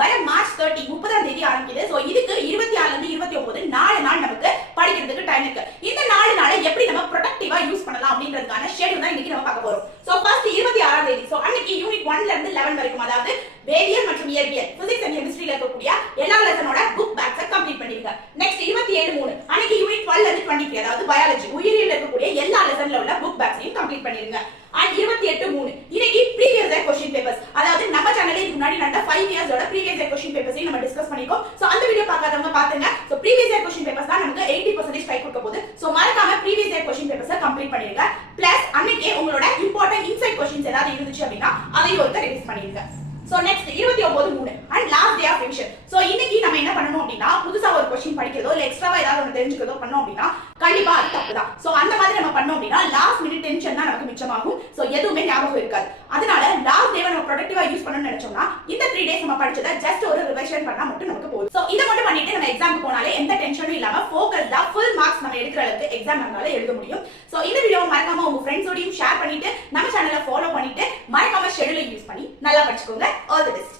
வர மார்ச் 30ஆம் தேதி ஆரம்பிக்குது. சோ இதுக்கு 26ல இருந்து 29 4 நாள் நமக்கு படிக்கிறதுக்கு டைம் இருக்கு. இந்த 4 நாளை எப்படி நம்ம ப்ரொடக்டிவா யூஸ் பண்ணலாம் அப்படின்றதுக்கான ஷெட்யூல் தான் இன்னைக்கு நம்ம பார்க்க போறோம். சோ ஃபர்ஸ்ட் 26ஆம் தேதி சோ அன்னைக்கு யூனிட் 1ல இருந்து 11 வரைக்கும் அதாவது வேதியியல் மற்றும் இயற்பியல் பிசிக்ஸ் அண்ட் கெமிஸ்ட்ரியில இருக்கக்கூடிய எல்லா லெசனோட புக் பேக்ஸை கம்ப்ளீட் பண்ணிருங்க. நெக்ஸ்ட் 27/3 அன்னைக்கு யூனிட் 12ல இருந்து 23 அதாவது பயாலஜி உயிரியல்ல இருக்கக்கூடிய எல்லா லெசன்ல உள்ள புக் பேக்ஸையும் கம்ப்ளீட் பண்ணிருங்க. அண்ட் 28/3 இன்னைக்கு ப்ரீவியஸ் இயர் क्वेश्चन பேப்பர்ஸ் அதாவது நம்ம சேனல்ல இதுக்கு முன்னாடி நடந்த 5 இயர்ஸோட ப்ரீவியஸ் இயர் क्वेश्चन பேப்பர்ஸையும் நம்ம டிஸ்கஸ் பண்ணிருக்கோம். சோ அந்த வீடியோ பார்க்காதவங்க பாத்துங்க. So previous year question papers தான் நமக்கு 80% ஸ்ட்ரைக் கொடுக்க போகுது. சோ மறக்காம ப்ரீவியஸ் இயர் क्वेश्चन பேப்பர்ஸை கம்ப்ளீட் பண்ணிருங்க. பிளஸ் அன்னைக்கு உங்களோட இம்பார்ட்டன்ட் இன்சைட் क्वेश्चंस ஏதாவது இருந்துச்சு அப்படினா அதையும் ஒருக்க ரிவைஸ் பண்ணிருங்க. So next 29/3 and last day of revision. So இன்னைக்கு நம்ம என்ன பண்ணனும் அப்படினா புதுசா ஒரு क्वेश्चन படிக்கிறதோ இல்ல எக்ஸ்ட்ராவா ஏதாவது ஒன்னு தெரிஞ்சுக்கிறதோ பண்ணோம் அப்படினா கண்டிப்பா அது தப்புதான். சோ அந்த மாதிரி நம்ம பண்ணோம் அப்படினா லாஸ்ட் மினிட் டென்ஷன் தான் நமக்கு மிச்சமாகும். சோ எதுவுமே ஞாபகம் இருக்காது. அதனால லாஸ்ட் டேவை நம்ம ப்ரொடக்டிவா யூஸ் பண்ணனும்னு நினைச்சோம்னா இந்த 3 டேஸ் நம்ம படிச்சத ஜஸ்ட் ஒரு ரிவைஷன் பண்ணா மட்டும் நமக்கு போதும். சோ இத மட்டும் பண்ணிட்டு நம்ம எக்ஸாம்க்கு போனாலே எந்த டென்ஷனும் இல்லாம ஃபோக்கஸ்டா ஃபுல் மார்க்ஸ் நம்ம எடுக்கிற அளவுக்கு எக்ஸாம் நம்மளால எழுத முடியும். சோ இந்த வீடியோவை மறக்காம உங்க ஃப்ரெண்ட்ஸோடையும் ஷேர் பண்ணிட்டு நம்ம சேனலை ஃபாலோ பண்ணிட்டு மறக்காம ஷெட்யூலை யூஸ் பண்ணி நல்லா படிச்சுக்கோங்க. All the best.